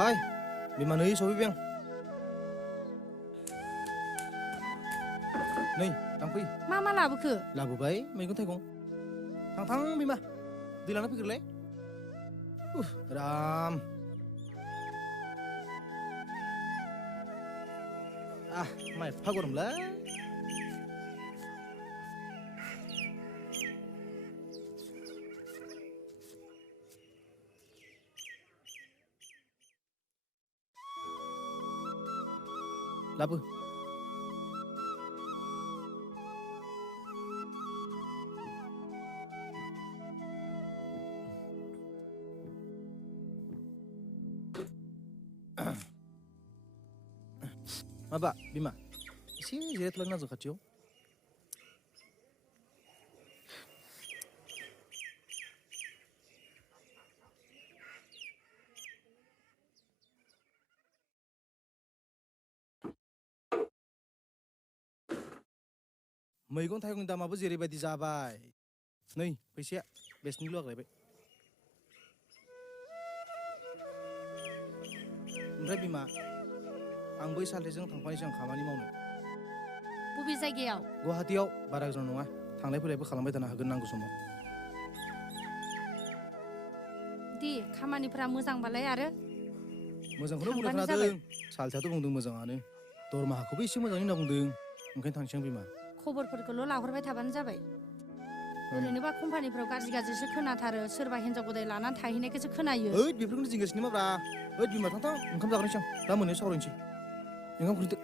Hai, बिमा नै सफैबाय आं। नै थांफै। मा लाबोखो? लाबोबाय मैगं थाइगं। थां बिमा, दै लाना फैग्रोलाय। राम। मा एफा गरमलै। लाबो। माबा बिमा, एसे जिरायथ'लाय नाजों खाथियाव। मैगं थाइगंनि दामाबो जेरैबायदि जाबाय। नै फैसाया बेसनिल' आग्लायबाय। ओमफ्राय बिमा, आं बै सालथेजों थांफानोसै आं खामानि मावनो। बबे जायगायाव? गुवाहाटीयाव, बारा गोजान नङा। थांलाय फैलायबो खालामबाय थानो हागोन नांगौ समाव। दे खामानिफ्रा मोजांबालाय आरो मोजांखौनो बुंनो थांबानो जाबाय। खोनादों। सालथेयाथ' बुंदों मोजाङानो। दरमाहाखौबो एसे मोजाङै होनना बुंदों। ओंखायनो थांसै आं बिमा। खबरफोरखौल' लाहरबाय थाबानो जाबाय। ओरैनोबा कम्पानिफ्राव गाज्रिसो खोनाथारो। सोरबा हिन्जाव गोदाय लानानै थाहैनायखौसो खोनायो। ओइ बेफोरखौनो जिंगासिनो माब्रा। ओइ बिमा थां ओंखाम जाग्रोनोसै आं। दा मोनायाव सावरायनोसै। ओंखाम खुरदो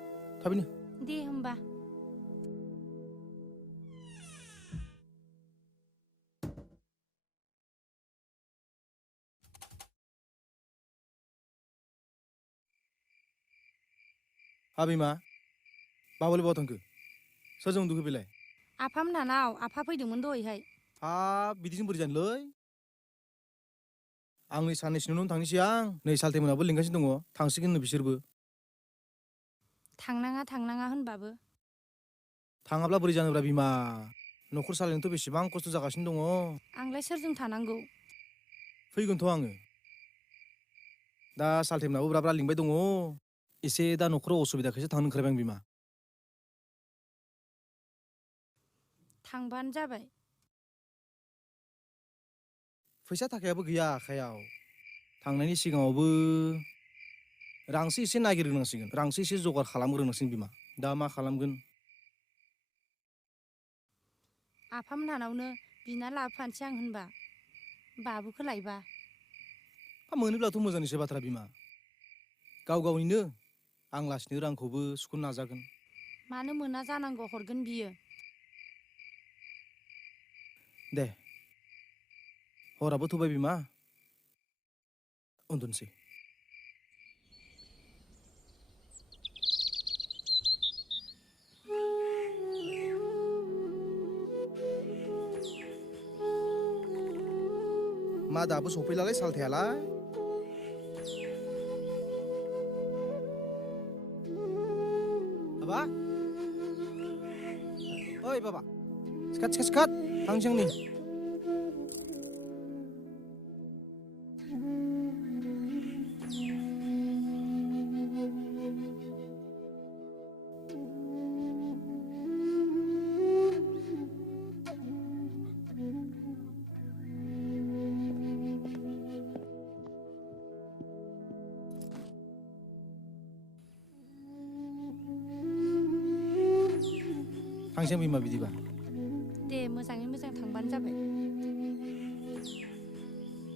थाबैनो। दे होमबा। हा बिमा, बाबालाय बहा थांखो? सोरजों उन्दुखो बेलाय? आफामोनहानाव, आफा फैदोंमोन दहायहाय। हाब बिदिजों बोरै जानोलै? आंनि साननैसोनि उनावनो थांनोसै आं। नै सालथेमोनाबो लिंगासिनो दङ। थांसिगोननो बिसोरबो। थांनाङा होनबाबो। थाङाब्ला बोरै जानोब्रा बिमा? न'खर सालायनोथ' बेसेबां खस्थ' जागासिनो दङ। आंलाय सोरजों थानांगौ? फैगोनथ' आङो। दा सालथेमोनाबो ब्रा लिंबाय दङ। एसे दा न'खराव असुबिदाखायसो थांनो ओंखारबाय आं बिमा। थांबानो जाबाय। फैसा थाखायाबो गैया आखायाव। थांनायनि सिगाङावबो रांसो एसे नागिरग्रोनांसिगोन। रांसो एसे जगार खालामग्रोनांसिगोन बिमा। दा मा खालामगोन? आफामोनहानावनो बिना लाबोफानोसै आं होनबा। बाबुखौ लायबा। मोनोब्लाथ' मोजांनिसो बाथ्रा बिमा। गाव गावनिनो आं लासैनो रांखौबो सुख'नो नाजागोन। मानो मोना जानांगौ, हरगोन बियो। दे। हराबो थौबाय बिमा। उन्दुनोसै। मा दाबो सफैलालाय सालथेयालाय? बाबा? ओइ बाबा, सिखात थांसै आं नै। थांसै आं बिमा बिदिबा। दे मोजाङै मोजां थांबानो जाबाय।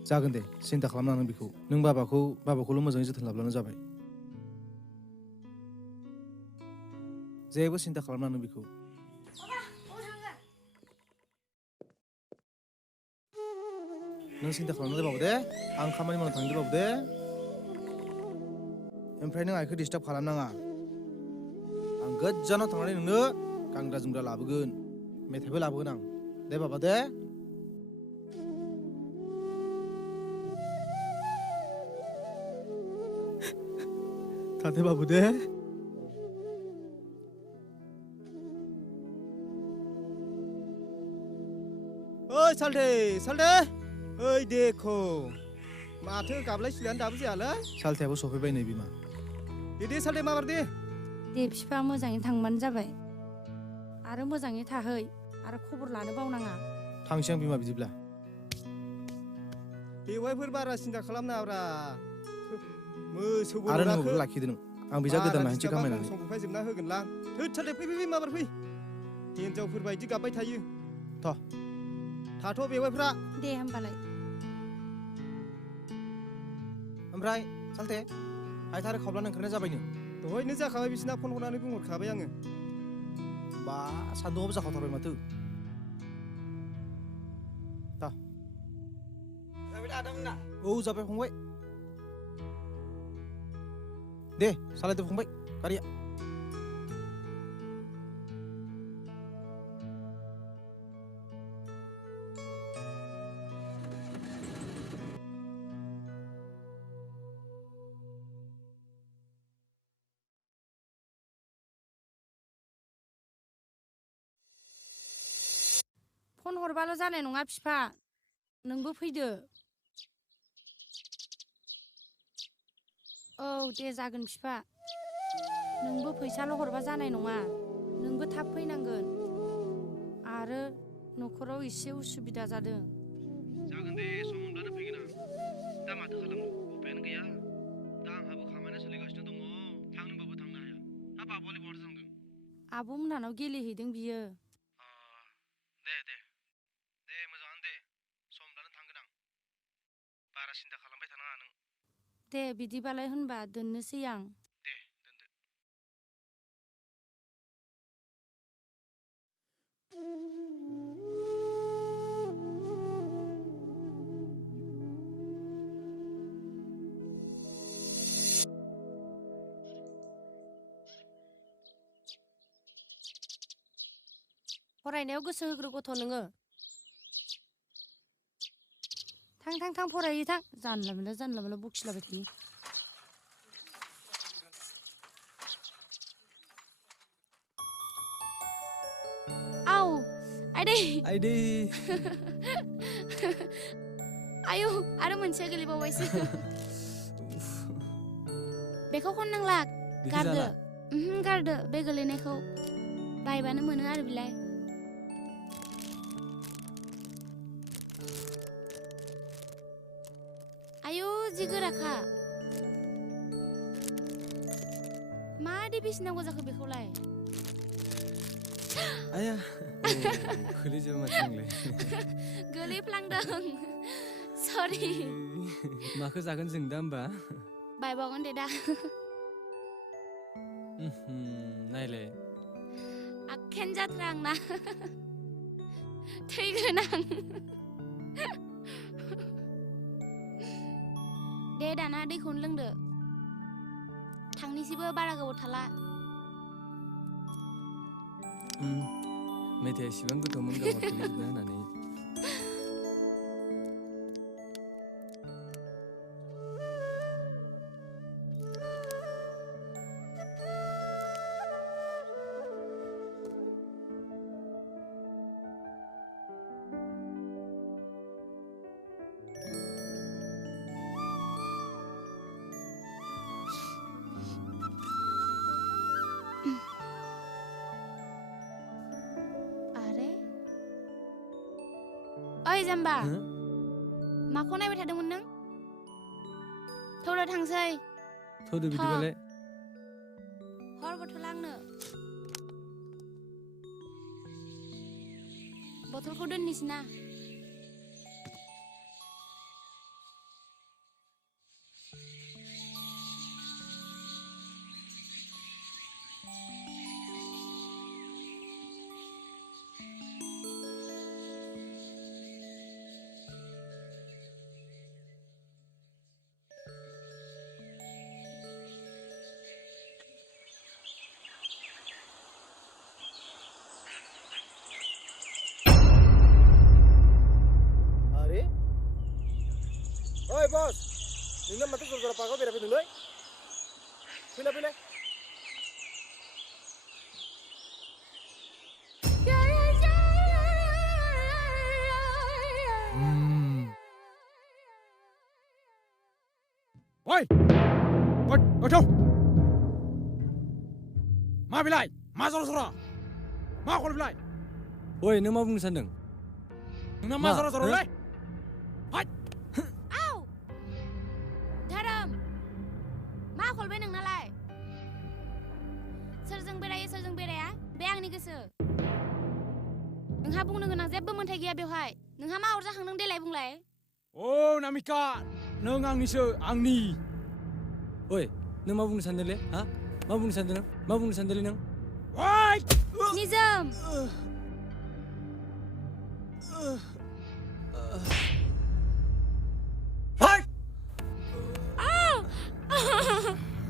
जागोन दे, सिन्था खालामनाङा बेखौ। नों बाबाखौल' मोजाङै जोथोन लाब्लानो जाबाय। जेबो सिन्था खालामनाङा नों बेखौ। नों सिन्था खालामनाङा बाबु दे। आं खामानि मावनो थांनि बाबु दे। ओमफ्राय नों आइखौ डिस्टार्ब खालामनाङा। आं गोजानाव थांनानै नोंनो गानग्रा जोमग्रा लाबोगोन। मेथाइबो लाबोगोन आं। दे बाबा दे। थादो बाबु दे। ओइ सालथे! ओइ देखो! माथो गाबलायसिलायानो दाबो जायालै सालथायाबो सफैबाय नै बिमा दे सालथे माबार दे दे बिफा मोजाङै थांबानो जाबाय आरो मोजाङै थाहै आरो खबर लानो बावनाङा थांसै आं बिमा बिदिब्ला बेवहायफोर बारा सिन्था खालामनाङाब्रा मोसौ आरो गल'राखो नोंबो लाखिदो नों आं बिजा गोदान लाहैनोसै खामायनानै सम बुफायजोबना होगोनलां थोद सालथे फै माबार फै हिनजावफोर बायदि गाबबाय थायो थाथ' बेवहायफ्रा दे होमबालाय ओमफ्राय सालथे हायथारो खावब्लानो ओंखारनाय जाबायनो दहायनो जाखाबाय बिसिना फन हरनानै बुंहरखाबाय आङो बा सान्दुङाबो जाखावथारबाय माथो औ जाबाय फंबाय दे सालायदो फंबाय गारिया फन हरबाल' जानाय नङा बिफा नोंबो फैदो औ दे जागोन बिफा नोंबो फैसाल' हरबा जानाय नङा नोंबो थाब फैनांगोन आरो न'खराव एसे उसुबिदा जादों जागोन दे सम मोनब्लानो फैगोन आं दा माथो खालामनो उपायानो गैया दा आंहाबो खामानिया सोलिगासिनो दङ थांनोबाबो थांनो हाया दा बाबुआलाय बहा थांदों आब' मोनहानाव गेलेहैदों बियो दे मोजाङानो दे सम मोनब्लानो थांगोन आं बारा सिन्था खालामबाय थानाङा नों दे बिदिबालाय होनबा दोननोसै आं दे दोनदो फरायनायाव गोसो होग्रो गथ' नोङो थां फरायै थां जानला मोनला बखिलाबाय थायो आव आइदै आयौ आरो मोनसे गोलैबावबायसो बेखौ खननांला गारदो गारदो बे गोलैनायखौ बायबानो मोनो आरो बिलाय आयौ जि गोराखा मादि बिसिनांगौ जाखो बेखौलाय आया खोलैजोबो माथो नोंलाय गोलैफ्लांदों सरि माखौ जागोन जों दा होमबा बायबावगोन दे दा नायलाय आखेन जाथ्रा आंना थैगोन आं दे दाना दैखौनो लोंदो थांनोसैबो बारा गोबाव थाला मेथाइया एसेबां गोथावमोन गावहा खोलैजोबना होनानै ओइ जाम्बा माखौ नायबाय थादोंमोन नों थौदो थांसै थौदो बिदिबालाय हर बथल आंनो बथलखौ दोननोसै ना ओइ बस नोंना माथो जरजरा पार्कआव बेरायफैदोंलै फैलाय बेलाय मा जरा जरा मा खल बेलाय ओइ नों मा बुंनो सानदों नोंना मा जरा जरालै आव धोरोम मा खलबाय नोंनालाय सोरजों बेरायो सोरजों बेराया बे आंनि गोसो नोंहा बुंनो गोनां जेबो मोन्थाय गैया बेवहाय नोंहा मा अरजाखांदों देलाय बुंलाय ओ नामिका नों आंनिसो आंनि ओइ नों मा बुंनो सानदोंलै हा मा बुंनो सानदों नों मा बुंनो सानदोंलै नों ओइ निजोम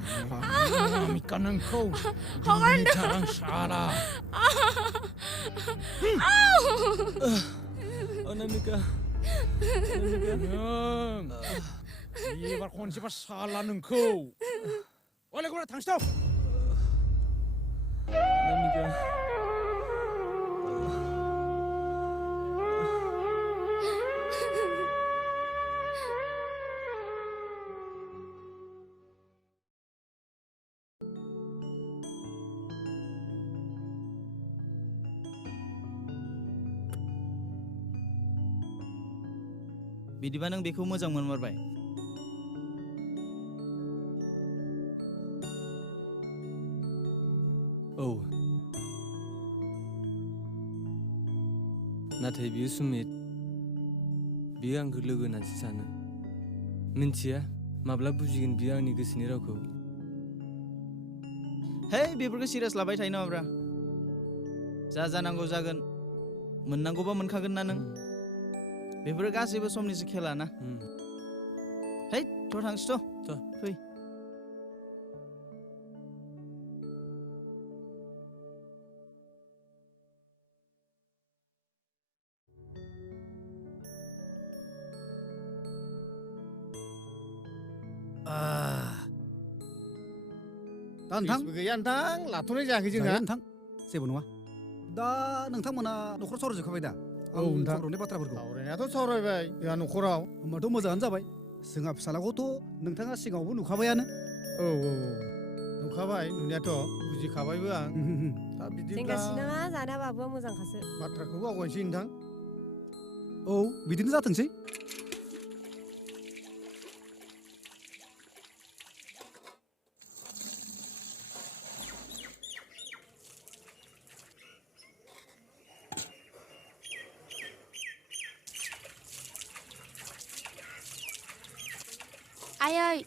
नामिका नोंखौ हगारदो दिनैथार आं साला अनामिका नों एबार खनसेबा साला नोंखौ अले गरा थांसै अनामिका बिदिबा नों बेखौ मोजां मोनमारबाय औ नाथाय बियो सुमित बियो आंखौ लोगो होननासो सानो मिन्थिया माब्ला बुजिगोन बियो आंनि गोसोनि रावखौ है बेफोरखौ सिरियास लाबाय थायो नामाब्रा जा जानांगौ जागोन मोननांगौबा मोनखागोन ना नों बेफोरो गासैबो समनिसो खेला ना है थ' थांसै थ' फै दा नोंथां गैया नोंथां लाथ'नाय जायाखै जोंहा नोंथां जेबो नङा दा नोंथांमोना न'खर सावरायजोबखाबाय दा औ नोंथां सावरायनाय बाथ्राफोरखौ सावरायनायाथ' सावरायबाय जोंहा न'खराव होमबाथ' मोजाङानो जाबाय जोंहा फिसालाखौथ' नोंथाङा सिगाङावबो नुखाबायानो औ नुखाबाय नुनायाथ' बुजिखाबायबो आं दा बिदिब्ला जेंगासि नङा जाना बाबुआ मोजांखासो बाथ्राखौबो आवगायनोसै नोंथां औ बिदिनो जाथोंसै आयै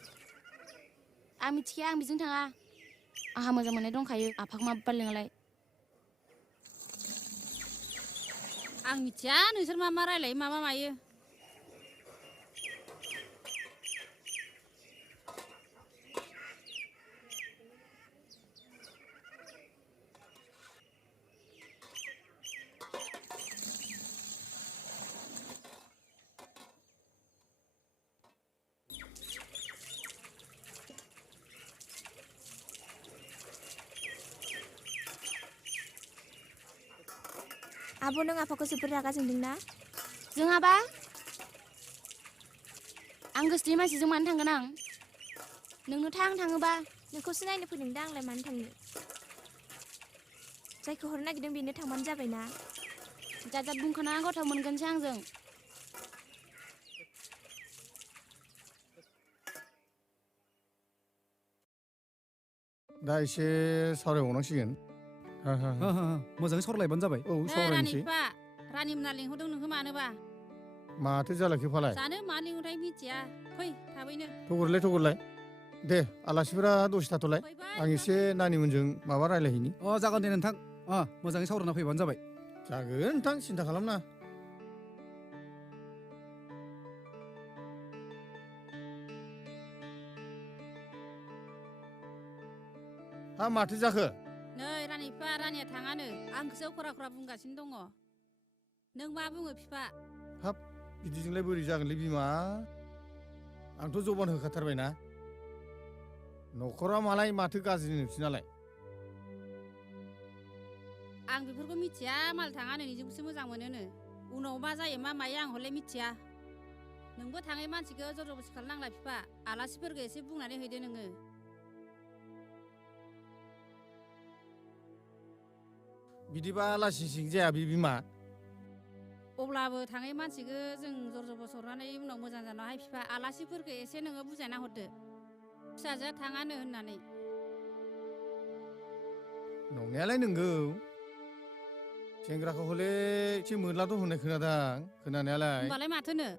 आं मिथिखाया आं बिजों थाङा आंहा मोजां मोननाय दंखायो आफाखौ माबा लिङालाय आं मिथिया नोंसोर मा मा रायलायो मा मा मायो आब' नों आफाखौ जोबोद रागा जोंदों ना जोंहाबा आं गोसोनि मानसिजों मानो थांगोन आं नोंनो थाङोबा नोंखौसो नायनो फैदों दा आंलाय मानो थांनो जायखौ हरनो नागिरदों बेनो थांबानो जाबाय ना जाजाद बुंखाना गथ' मोनगोनसै आंजों दा एसे सावरायबावनांसिगोन मोजाङै सावरायलायबानो जाबाय औ सावरायनोसै रानि मोना लिंहरदों नोंखौ मानोबा माथो जालाखै फालाय जानो मा लिंहरथाय मिथिया फै थाबैनो थगरलाय दे आलासिफोरा दसे थाथ'लाय आं एसे नानिमोनजों माबा रायलायहैनि जागोन दे नोंथां मोजाङै सावरायना फैबानो जाबाय जागोन नोंथां सिन्था खालामना हा माथो जाखो नै रानि बिफा रानिया थाङानो आंखौसो खरा खरा बुंगासिनो दङ नों मा बुङो बिफा हाब बिदिजोंलाय बोरै जागोनलै बिमा आंथ' जबान होखाथारबायना न'खरा मालाय माथो गाज्रि नोंसिनालाय आं बेफोरखौ मिथिया माल थाङानो निजोंसो मोजां मोनोनो उनाव मा जायो मा मायो आं हले मिथिया नोंबो थाङै मानसिखौ जर जबरदस्ति खालामनांला बिफा आलासिफोरखौ एसे बुंनानै हैदो नोङो बिदिबा आलासि सिं जाया बे बिमा अब्लाबो थाङै मानसिखौ जों जर जबस हरनानै उनाव मोजां जानावहाय बिफा आलासिफोरखौ एसे नोङो बुजायना हरदो फिसाजोआ थाङानो होननानै नंनायालाय नोंगौ सेंग्राखौ हले एसे मोदलाथ' होननाय खोनादां खोनानायालाय होमबालाय माथोनो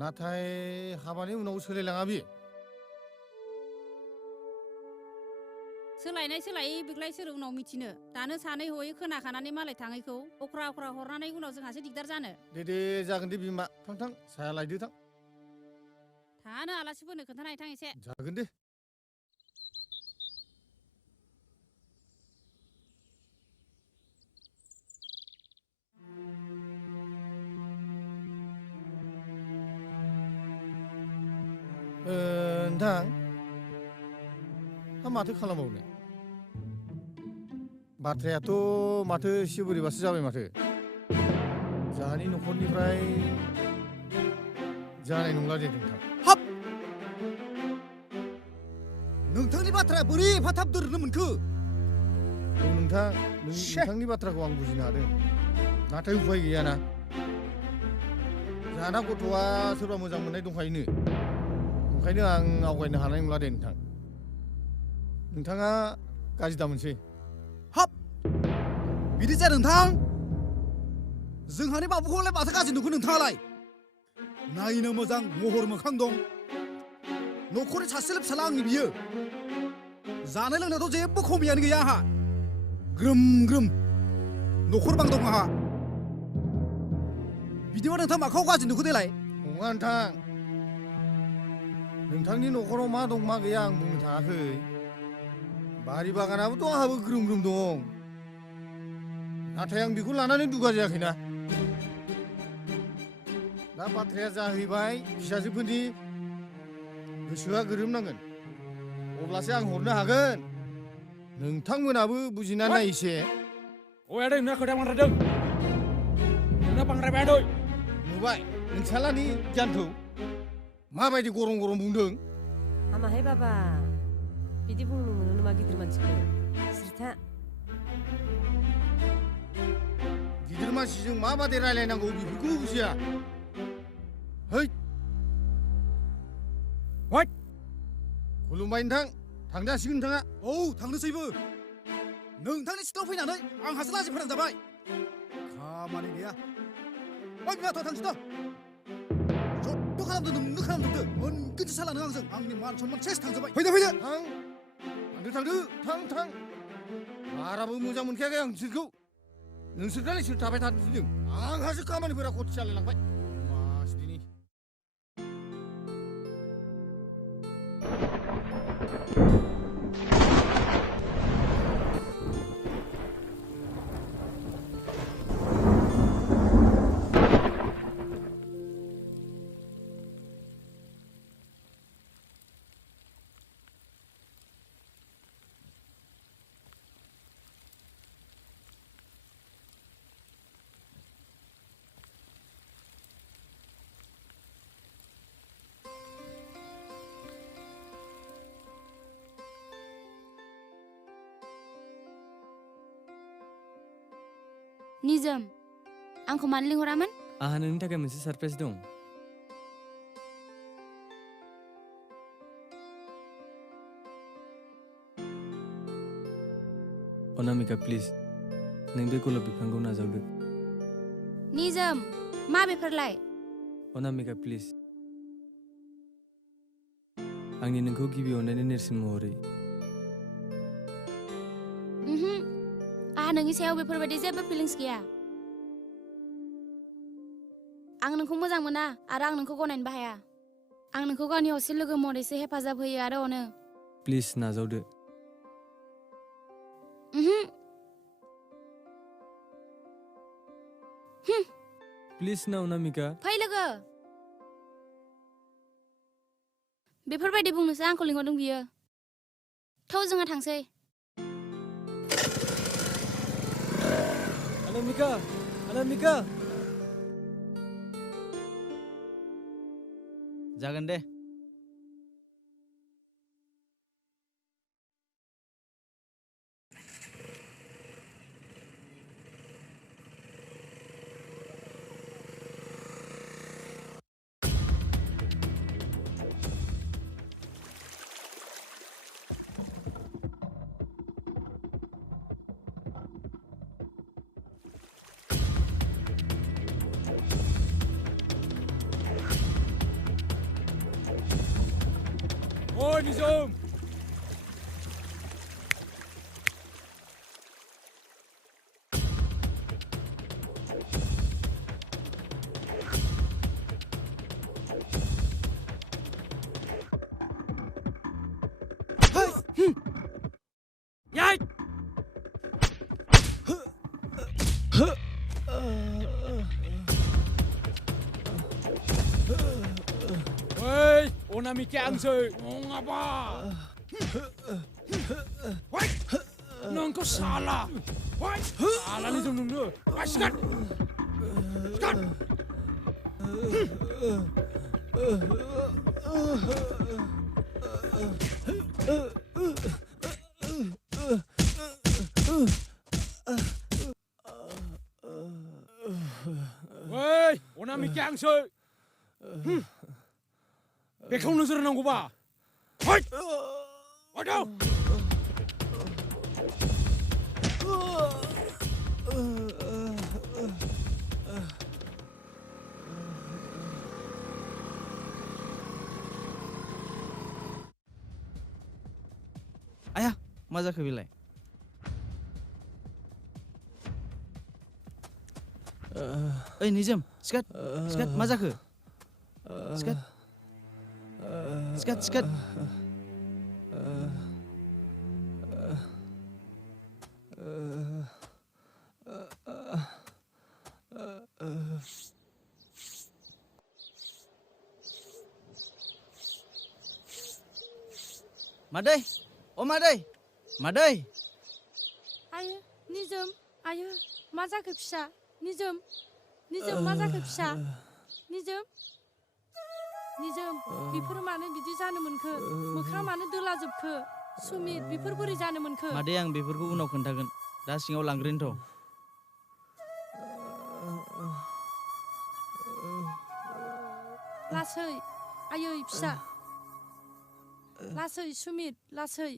नाथाय हाबानि उनाव सोलायलाङा बे सोलायनाय सोलायै बेग्लाय सोर उनाव मिथिनो दानो सानै हयै खोनाखानानै मालाय थाङैखौ अख्रा अख्रा हरनानै उनाव जोंहासो दिगदार जानो दे जागोन दे बिमा थां साया लायदो थां थाङानो आलासिफोरनो खोन्थानाय थां एसे जागोन दे नोंथां हा माथो खालामबावनो बाथ्रायाथ' माथो एसे बोरैबासो जाबाय माथो जोंहानि न'खरनिफ्राय जानाय नंला दे नोंथां हाब नोंथांनि बाथ्राया बोरै एफा थाब दोरनो मोनखो औ नोंथां नोंथांनि बाथ्राखौ आं बुजिनो हादों नाथाय उफाय गैयाना जाना गथ'आ सोरबा मोजां मोननाय दंखायोनो ओंखायनो आं आवगायनो हानाय नंला दे नोंथां नोंथाङा गाज्रि दामोनसै हाब बिदि जाया नोंथां जोंहानि बाबुखौलाय माथो गाज्रि नुखो नोंथाङालाय नायनो मोजां महर मोखां दं न'खरनि सासेल' फिसाला आंनि बियो जानाय लोंनायाथ' जेबो खमियानो गैया आंहा ग्रोम ग्रोम न'खर बां दं आंहा बिदिबा नोंथां माखौ गाज्रि नुखो देलाय नङा नोंथां नोंथांनि न'खराव मा दं मा गैया आं बुंनो थाङाखै बारि बागानाबोथ' आंहाबो ग्रोम ग्रोम दं नाथाय आं बेखौ लानानै दुगा जायाखैना दा बाथ्राया जाहैबाय फिसाजोफोरनि गोसोआ गोरोबनांगोन अब्लासो आं हरनो हागोन नोंथांमोनाबो बुजिना नाय एसे अ आदै नोंना खोथाया बांद्रायदों नोंना बांद्रायबाय आदै नुबाय नोंसालानि गियानखौ माबायदि गरम गरम बुंदों हामाहाय बाबा बिदि बुंनो मोनो नामा गिदिर मानसिखौ सिरिथा गिदिर मानसिजों माबादि रायलायनांगौ बेफोरखौ बुजिया है खुलुमबाय नोंथां थांनो हासिगोन नोंथाङा औ थांनोसैबो नोंथांनि सिथ्लायाव फैनानै आंहासो लाजि फोनांजाबाय खामानि गैया ओइ बिमाथ' थांसैथ' जब्द खालामदों नोंनो खालामजोबदो मोनगोनसो सालानो आंजों आंनि मान सनमान सेस थांजोबबाय फैदो थां बाराबो मोजां मोनखायाखै आं नोंसोरखौ नोंसोरखालि सोर थाबाय थानो थिनदों आंहासो खामानिफोरा खथि जालायलांबाय मास दिनै निजोम आंखौ मानो लिंहरामोन आंहा नोंनि थाखाय मोनसे सारप्राइज दं अनामिका प्लिज नों बे गलाब बिफांखौ नाजावदो निजोम मा बेफोरलाय अनामिका प्लिज आंनि नोंखौ गिबि अननायनि नेरसोन महरै आंहा नोंनि सायाव बेफोरबायदि जेबो फिलिंस गैया आं नोंखौ मोजां मोना आरो आं नोंखौ गनायनोबो हाया आं नोंखौ गावनि असे लोगो महरैसो हेफाजाब होयो आरो अनो प्लिज नाजावदो प्लिज ना अनामिका फै लोगो बेफोरबायदि बुंनोसो आंखौ लिंहरदों बियो थौ जोंहा थांसै अनामिका जागोन दे Oi Nizam. Yai. Hei, ona mikir angse, ngapa? Woi, nangko salah. Woi, salah ni jom dulu. Woi, sekat. Sekat. Woi, ona mikir angse. Bekau nozar nanggu ba? Hoi! Waduh! Ayah, मा जाखो बेलाय? ओइ निजोम, सिखात, मा जाखो? सिखात. Sikat. Madai, oh Madai. आयो निजोम आयो मा जाखो फिसा निजोम मा जाखो फिसा निजोम बेफोर मानो बिदि जानो मोनखो मोखां मानो दोलाजोबखो सुमित बेफोर बोरै जानो मोनखो मादै आं बेफोरखौ उनाव खोन्थागोन दा सिङाव लांग्रोनोथ' लासै आयै फिसा लासै सुमित लासै